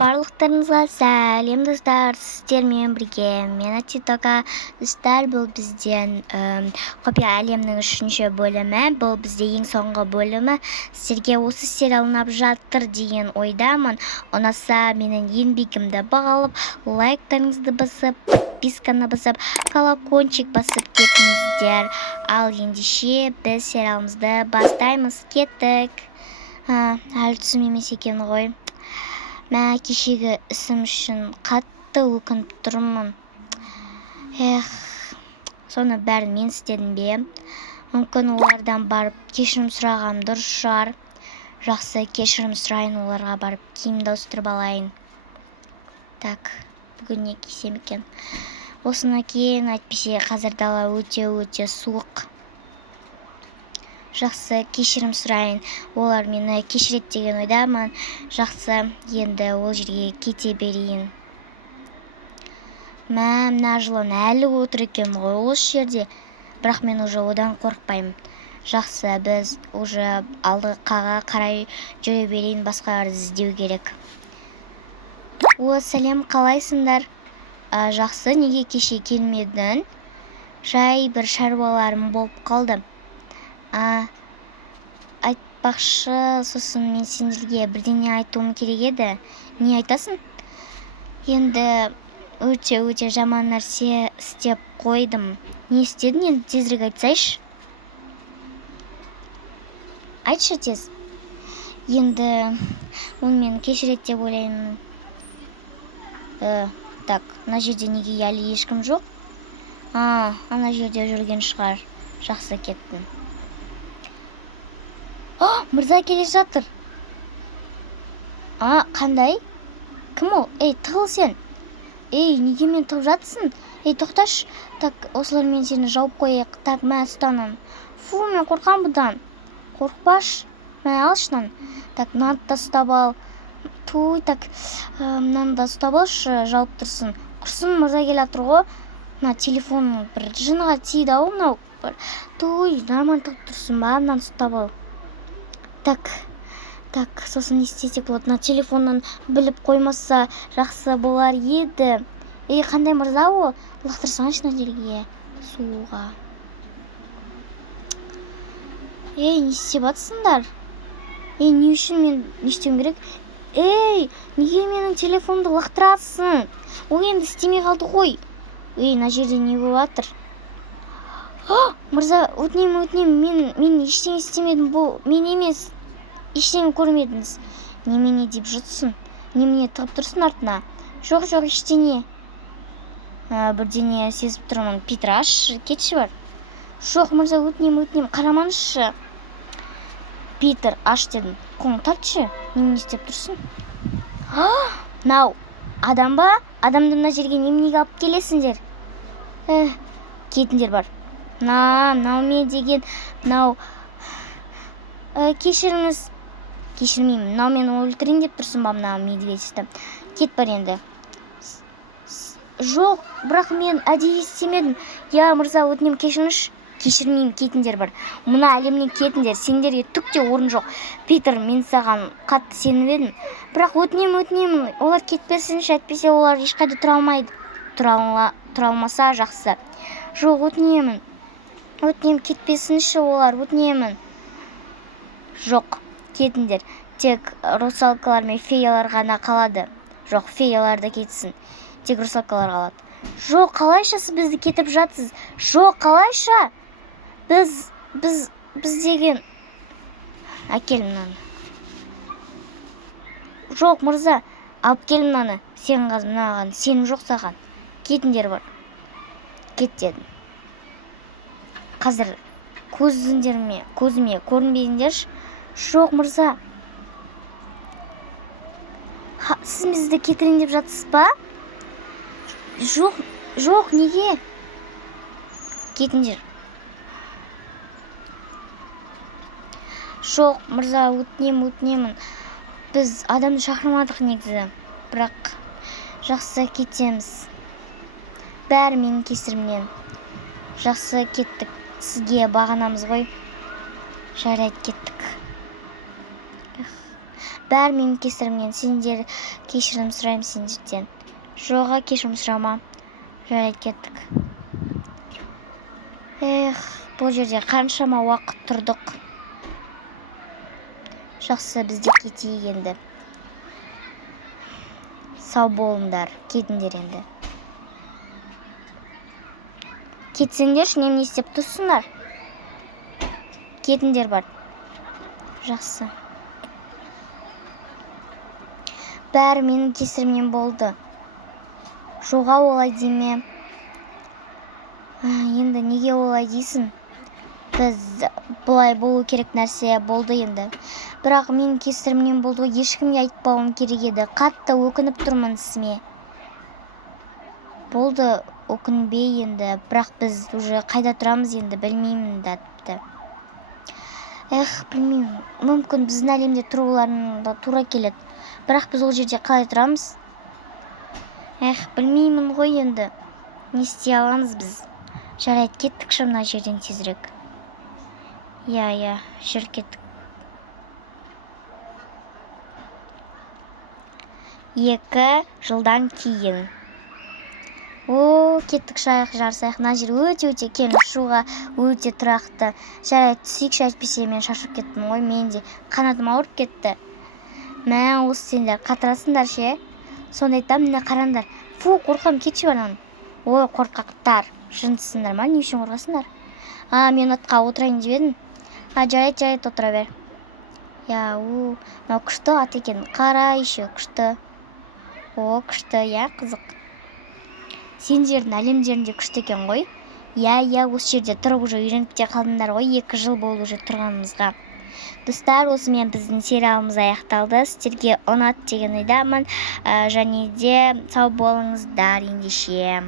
Барлықтарыңызға сәлем достар, сіздермен бірге мен Титока. Достар, бұл бізден құпия әлемнің 3-ші бөлімі, бұл бізде ең соңғы бөлімі. Сіздерге осы сериал ұнап жатыр деген ойдамын. Ұнаса менің еңбегімді бағалап, лайктарыңызды басып, подписканы басып, колокольчик басып кетіңіздер. Ал ендеше біз сериалымызды бастаймыз. Кеттік. Әлі түсім емес екен ғой. Мә, кешегі ісім үшін қатты өкініп тұрмын. Соны бәрін мен істедім бе? Мүмкін олардан барып кешірім сұрағам дұрыс шығар. Жақсы, кешірім сұрайын, оларға барып киімді ауыстырып алайын. Так, бүгін не кисем екен? Осыны кейін, әйтпесе қазір дала өте суық. Жақсы, кешірім сұрайын, олар мені кешірет деген ойдамын. Жақсы, енді ол жерге кете берейін. Мына жылан әлі отыр екен ғой осы жерде, бірақ мен уже одан қорықпаймын. Жақсы, біз уже алдыға қарай жүре берейін, басқаларды іздеу керек. Сәлем, қалайсыңдар? Жақсы, неге кеше келмедің? Жай бір шаруаларым болып қалды. Айтпақшы, сосын мен сендерге бірдеңе айтуым керек еді. Не айтасың? Енді өте жаман нәрсе істеп қойдым. Не істедің? Енді тезірек айтсайшы. Айтшы тез. Енді оны мен кешірет деп ойлаймын. Так, ана жерде неге әлі ешкім жоқ? Ана жерде жүрген шығар. Жақсы, кеттім. Мырза келе жатыр. Қандай? Кім ол? Тығыл сен. Неге мен тығып жатсың? Тоқташ. Так, осылармен сені жауып қояйық. Так, мә, ұстанын. Фу, мен қорқам бұдан. Қорқпаш. Мә, алшынан. Так, мынаны да ұстап ал. Туй, так, мынаны да ұстап алшы, жауып тұрсын. Құрсын, мырза келе жатыр ғой. Мына телефонның бір жыныға тиді ау, мынау. Туй, нормально тығып тұрсын ба, мынаны ұстап ал. Так, сосын не істесек болады? Мына телефоннан біліп қоймаса жақсы болар еді. Қандай мырза ол? Лақтырсаңшы мына жерге, суға. Не істеп жатсыңдар? Не үшін мен не істеуім керек? Неге менің телефонымды лақтырасың? Ол енді істемей қалды ғой. Мына жерде не болып жатыр? Мырза, өтінемін, мен ештеңе істемедім, бұл мен емес. Ештеңе көрмедіңіз. Немене деп жұтсын? Немене тығып тұрсын артына? Жоқ, ештеңе. Бірдеңе сезіп тұрмын. Питер, ашшы, кетші бар. Жоқ, мырза, өтінемін, қарамаңызшы. Питер, аш дедім. Қолын тартшы, немене істеп тұрсын? Нау, адам ба? Адамды мына жерге неменеге алып келесіңдер? Кетіңдер бар. Мынау мен деген, мынау. Кешіріңіз. Кешірмеймін, мынау мен өлтірейін деп тұрсын ба, мынау медведьті. Кет бар енді. Жоқ, бірақ мен әдейі істемедім. Мырза, өтінемін, кешіріңізші. Кешірмеймін, кетіңдер бар. Мына әлемнен кетіңдер, сендерге түк те орын жоқ. Питер, мен саған қатты сеніп едім. Бірақ өтінемін, олар кетпесінші, әйтпесе олар ешқайда тұра алмайды. Тұра алмаса жақсы. Жоқ, өтінемін, кетпесінші олар, өтінемін. Жоқ, кетіңдер. Тек русалкалар мен феялар ғана қалады. Жоқ, феялар да кетсін. Тек русалкалар қалады. Жоқ, қалайша сіз бізді кетіп жатсыз? Жоқ, қалайша? Біз деген... Әкел мынаны. Жоқ, мырза, алып кел мынаны. Сен мынаған, сенім жоқ саған. Кетіңдер бар. Кет дедім. Қазір көзіме көрінбейіндерші. Жоқ, мырза. Сіз бізді кетірін деп жатсыз ба? Жоқ, неге? Кетіңдер. Жоқ, мырза, өтінемін. Біз адамды шақырмадық негізі. Бірақ жақсы, кетеміз. Бәрі менің кесірімнен. Жақсы, кеттік. Сізге бағанамыз ғой. Жарайды, кеттік. бәрі менің кесірімнен. Сендер кешірім сұраймын сендерден. Жоға, кешірім сұрама. Жарайды, кеттік. Бұл жерде қаншама уақыт тұрдық. Жақсы, бізде кетейік енді. Сау болыңдар, кетіңдер енді. Кетсеңдерші, немене істеп тұрсыңдар? Кетіңдер бар. Жақсы. Бәрі менің кесірімнен болды. Жоға, олай деме. Енді неге олай дейсің? Біз бұлай болу керек нәрсе болды енді. Бірақ менің кесірімнен болды, ешкімге айтпауым керек еді. Қатты өкініп тұрмын сізге. Болды, өкінбей енді. Бірақ біз уже қайда тұрамыз енді, білмеймін дәтті. Білмеймін. Мүмкін біздің әлемде тұруларында тура келеді. Бірақ біз ол жерде қалай тұрамыз? Білмеймін ғой енді. Не істей аламыз біз? Жарайды, кеттік мына жерден тезірек. Иә, жүр кеттік. 2 жылдан кейін. Кеттік, шайық жарсайық. Мына жер өте келіп шуға өте тұрақты. Жарайды, түсейікші, әйтпесе мен шаршап кеттім ғой, мен де қанатым ауырып кетті. Мә, осы сендер қатырасыңдар ше. Сонда айтам, міне қараңдар. Қорқам, кетші баран. Қорқақтар. Жынсыңдар ма? Не үшін қорқасыңдар? Мен атқа отырайын деп едім. Жарайды, отыра бер. Мынау күшті ат екен. Қара еще күшті. Күшті, қызық. Сендердің әлемдерінде күшті екен ғой. Осы жерде тұрып уже үйреніп те қалдыңдар ғой, 2 жыл болды уже тұрғанымызға. Достар, осымен біздің сериалымыз аяқталды. Сіздерге ұнады деген ойдамын. Және де сау болыңыздар ендеше.